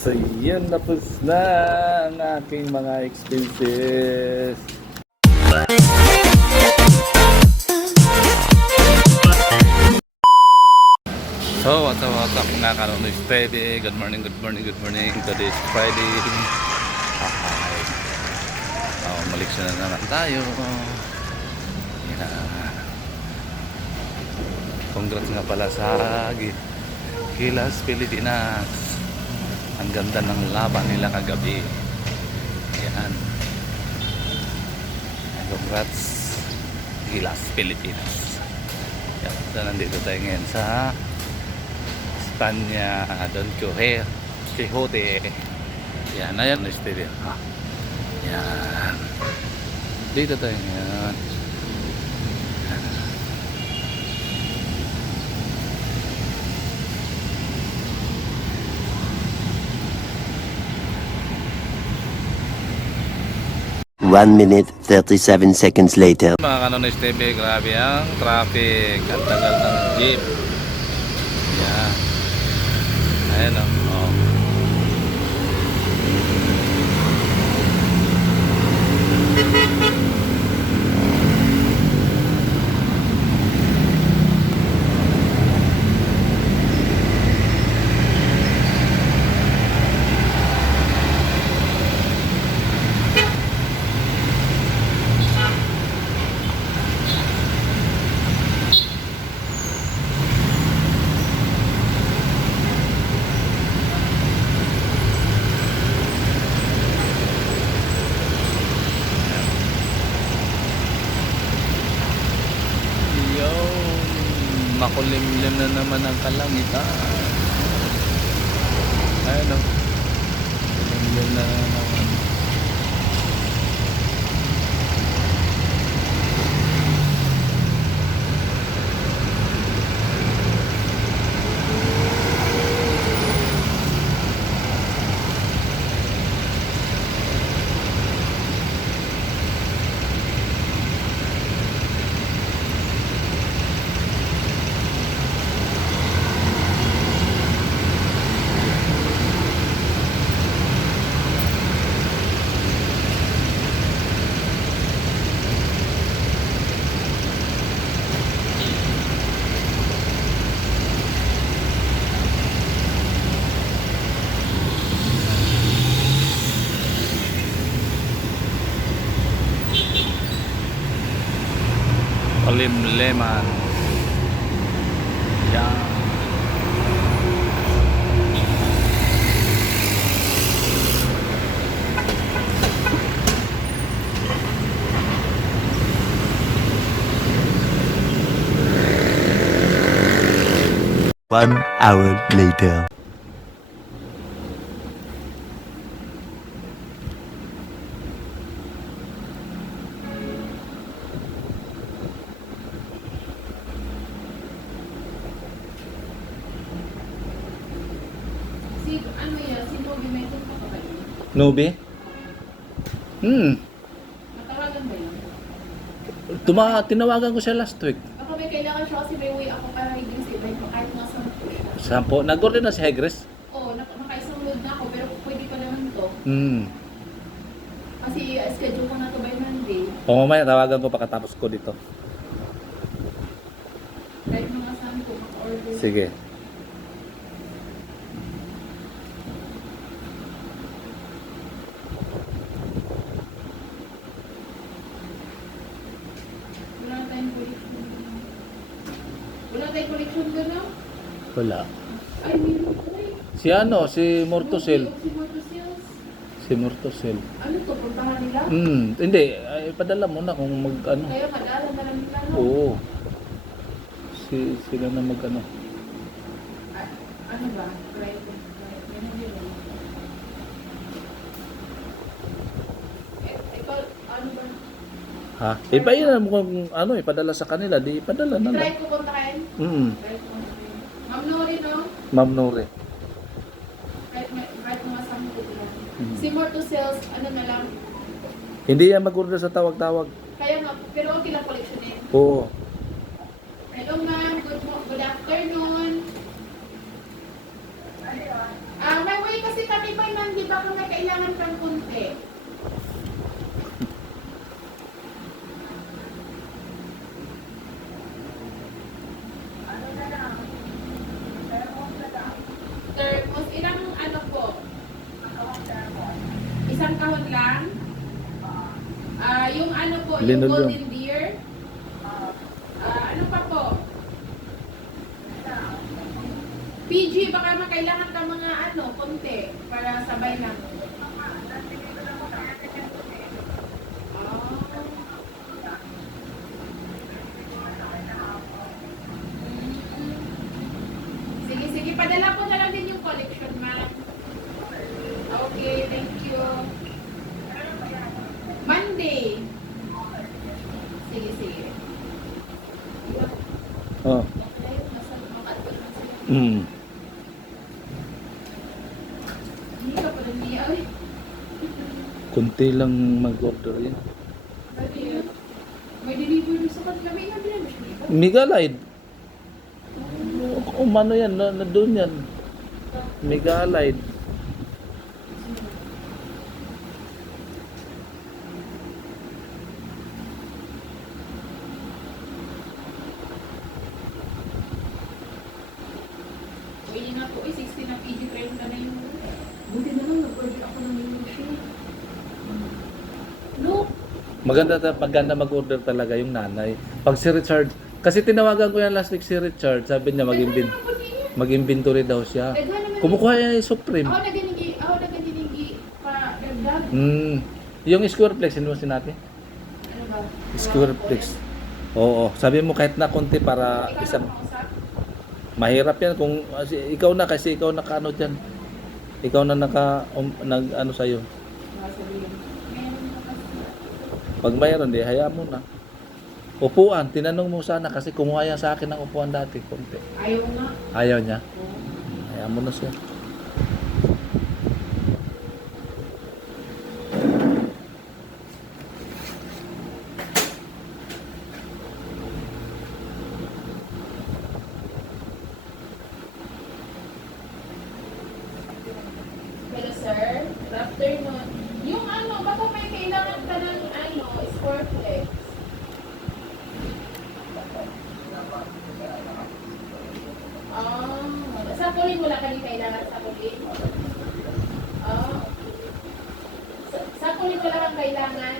So yun, tapos na ang aking mga expenses. So what's up mga kanon, it's Friday. Good morning. Today is Friday. Maliksyon na naman tayo. Yeah. Congrats nga pala sa Gilas Pilipinas. Ang ganda ng laban nila kagabi. Yan. Congrats Gilas Pilipinas. Yan. So nandito tayo ngayon sa Espanya, Don Quixote. Yan. Ayan na stadium. Yan. Dito tayo ngayon. 1 minute 37 seconds later. Mga Kanonoys TV, grabe ang traffic. Ang tagal ng jeep. Yan. Ayan o. Oh. Makulimlim na naman ang kalangitan. Ayun o. Kulimlim na naman. Kalimleman. Yan. One hour later. Ano yan? Si Bobby may ito pa ba yun? Nobe? Natawagan ba yun? Tinawagan ko siya last week. Baka may kailangan siya kasi may way ako para higing sa iba yung kahit nasa po siya. Sampo. Nag-order na si Hegres? Oo, nakaisang load na ako pero pwede pa naman to. Kasi schedule ko na to by Monday. O mamaya tawagan ko pagkatapos ko dito. Kahit mga saan ko maka-order. Sige. Wala tayong collection. Wala tayong collection doon, no? Wala. Ay, meron ko eh. Si si Mortosel. Si Mortosel. Si Mortosel. Ano to? Puntahan nila? Hindi. Ay, padala mo na kung mag-ano. Kaya madala na lang nila, no? Oo. Sila na mag-ano. Ano ba? Right. Ikaw, ano ba? Ha? Ipayin mo kung ipadala sa kanila. Di ipadala na lang. Try ko kontakin? Try ko kontakin. Ma'am Nori, no? Ma'am Nore. Kahit mga sampo lang. Si Morto Sales, ano na lang? Hindi yan mag-order sa tawag-tawag. Kaya nga, pero okay lang collectionin. Oo. Hello ma'am, good afternoon. May way kasi kami yung Linol yung- golden deer. Ano pa po? PG, baka makailangan ka mga ano, konti para sabay lang. Sige, sige. Padala ko na lang din yung collection, ma'am. Okay, thank you. Monday. Sige, sige. Oh. Mm. Hindi ka pa rin niya. Ay, Kunti lang mag-order yan. pwede yun. May delivery sa kanila. May nabi na siya. Megalide. Umano yan, na doon yan. Megalide. Uy, na po. 60 na PG 30 na yun. Buti naman, nag-order ako ng milkshake. Look! Maganda mag-order talaga yung nanay. Pag si Richard, kasi tinawagan ko yan last week si Richard, sabi niya mag-inventory daw siya. Kumukuha niya yung Supreme. Ako naganingi pa dagdag. Yung Squareplex, hindi mo sinabi? Ano ba? Squareplex. Oo, sabi mo kahit na konti para Ikaw isang na makausap? mahirap yan kung ikaw na kasi ikaw naka ano diyan. Ikaw na nag ano sa iyo. Sabihin. Meron na kasi. Pag mayroon di hayaan mo na. Upuan, tinanong mo sana kasi kumuha yan sa akin ng upuan dati konti. Ayaw nga. Ayaw niya. Oo. Hayaan mo na siya. Hello, sir. Good afternoon. Yung ano, baka may kailangan ka ng ano, Scoreflex. Sa kulin wala ka din kailangan sa kulin? Sa kulin wala kang kailangan?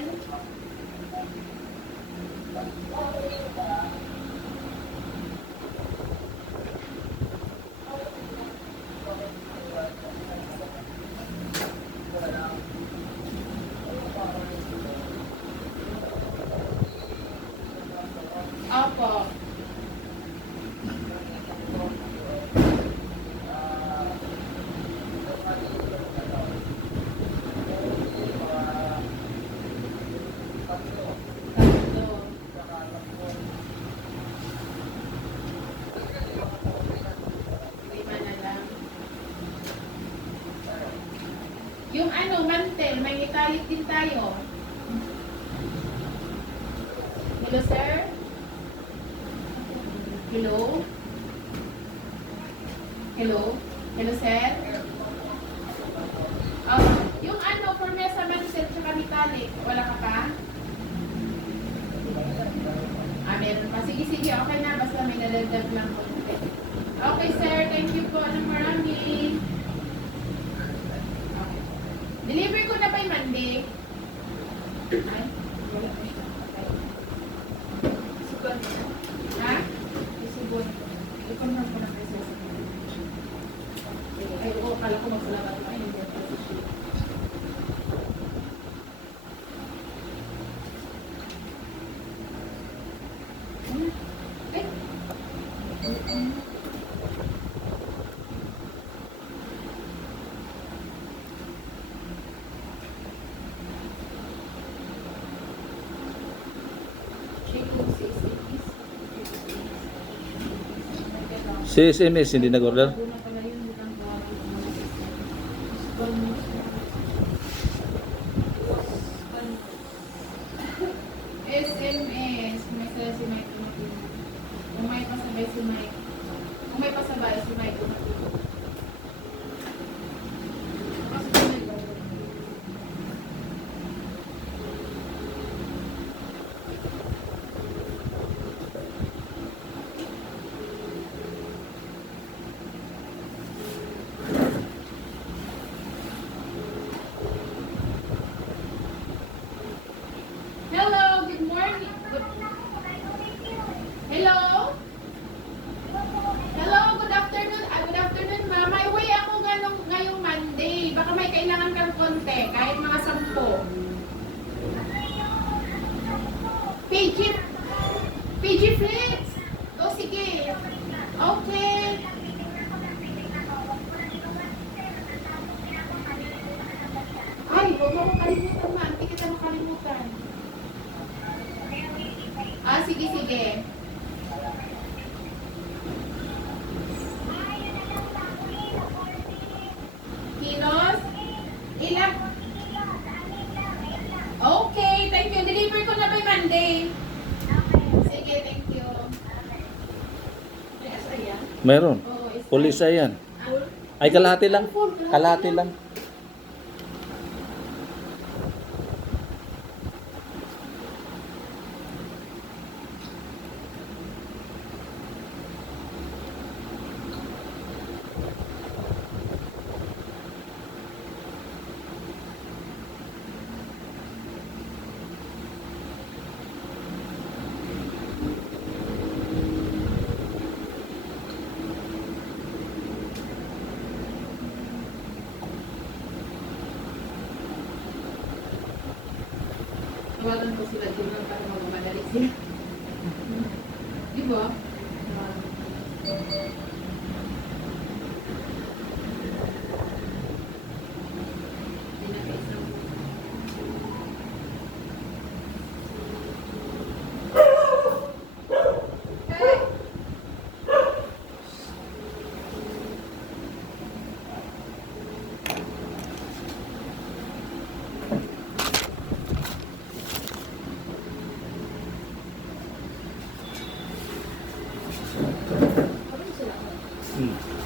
Opo. Tatlo. Lima na lang. Yung ano, mantel, may italic din tayo. Hello, sir? Hello? Hello? Hello, sir? Yung ano, promesa mantel tsaka metallic, wala ka pa? Meron pa. Sige, sige, okay na. Basta may nadagdag lang po. Okay, sir. Thank you po ng marami. Okay. Delivery ko na by Monday. Ay, wala pa siya. Sugon. Ha? Sugon. I-confirm ko na kayo sa ay, oo, kala ko magsalamat pa. Hindi pa siya. Eh? Si SMS hindi nag-order. SMS, may sila si Mike tumatulog. Kung may pasabay si Mike. Kung may pasabay si Mike tumatulog. Kasi si Mike Hello, good morning. konti, kahit mga 10. PG, PG Flex. O sige. Okay. Ay, huwag mo akong kalimutan, ma. Hindi kita makalimutan. Ah, sige, sige. Kilos? Ilang? Okay, thank you. Deliver ko na by Monday. Sige, thank you. May asa yan? Meron. Oo, is- Pulis yan. Ay, kalahati lang. Kalahati lang. Tawagan ko sila dito para magmadali sila. Di ba? Hmm.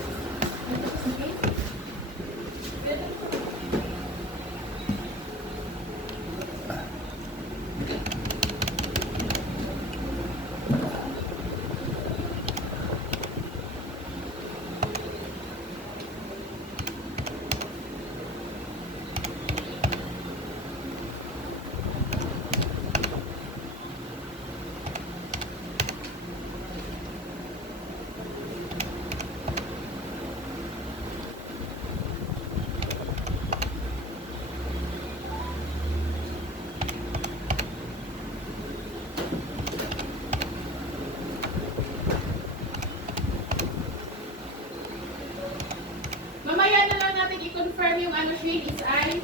Mamaya na lang natin i-confirm yung ano siya, is ay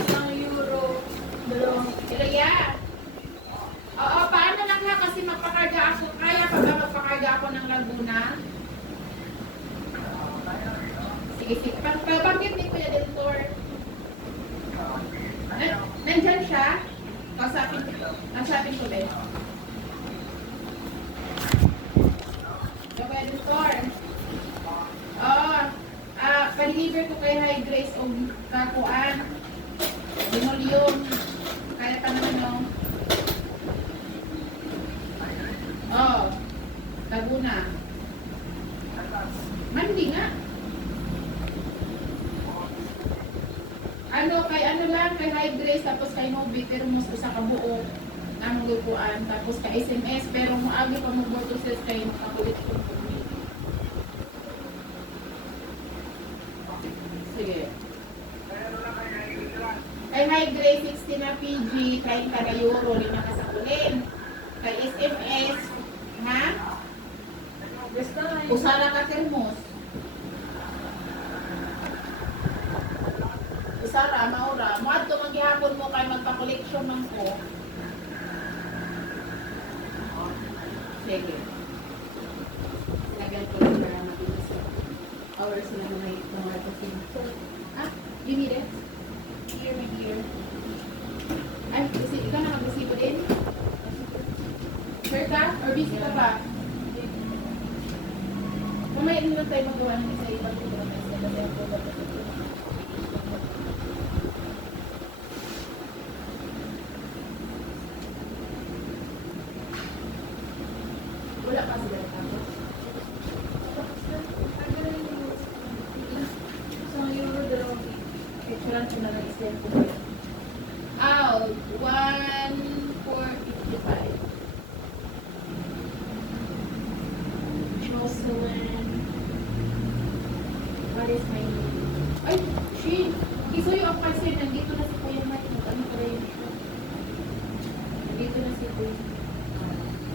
isang euro. Ilaya. Oo, paano lang ha kasi magpakarga ako. Kaya pa ba magpakarga ako ng Laguna? Sige, sige. Pagbanggit ni Kuya Del Tor. Nandyan siya? Kasapin ko din. Kuya Del Tor. Pa-deliver ko kay High Grace o kakuan. Linoleum. Kaya pa naman no? Oh. Laguna. Mandi nga. Ano lang, kay High Grace, tapos kay Moby, pero mas usa ka buo ang lupuan, tapos kay SMS, pero muagi pa mag-botoses kay makakulit ko. Sige. Kay High Grace, 60 na PG, 30 na euro, 5 ka sa kulin. Kay SMS, ha? Usara ka termos. Usara, maura. Muad to maghihapon mo kay magpa-collection man ko. Sige. Lagyan ko lang para mabilis. Hours na may mga kasi. Ah, you need it? Here, my dear. Ay, ikaw na mag-resibo din? Sure ka? Or busy ka ba? Mamaya din lang tayo magawa ng isa ibang program na isa. Kasi ang program na ito. Wala pa sila tapos. Picturean ko na lang isyan ko. Out. 1,455. Jocelyn. What is my name? Ay, she. Isuyo ang kasi nandito na si Kuya Mike. Ano pa rin siya? Nandito na si Kuya.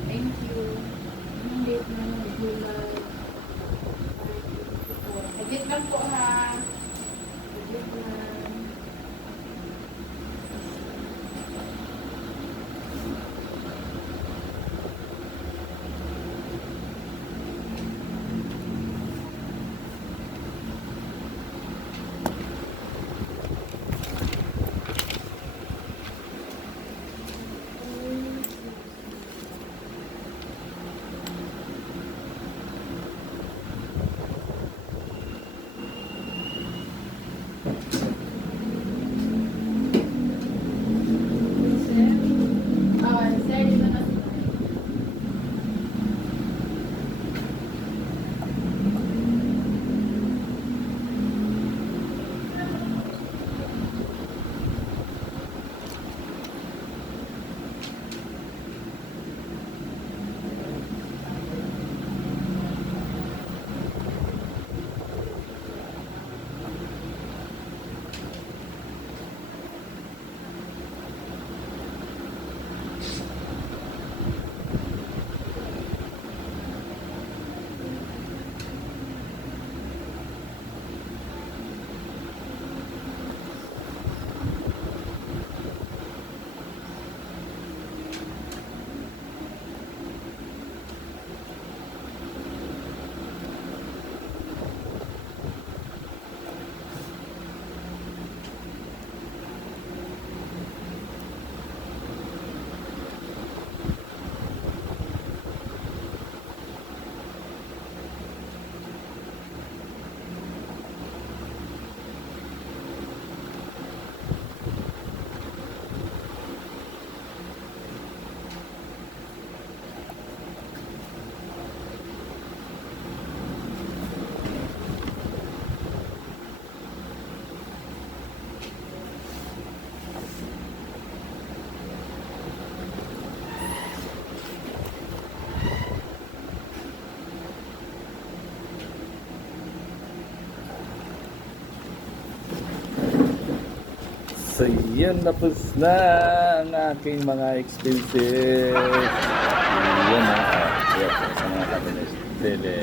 Thank you. Anong date na July? Saglit lang po ha. Saglit lang. Sir, dito na si So yan, tapos na ang aking mga expenses. Yan na. Ayan, sa mga cabinet. Tele.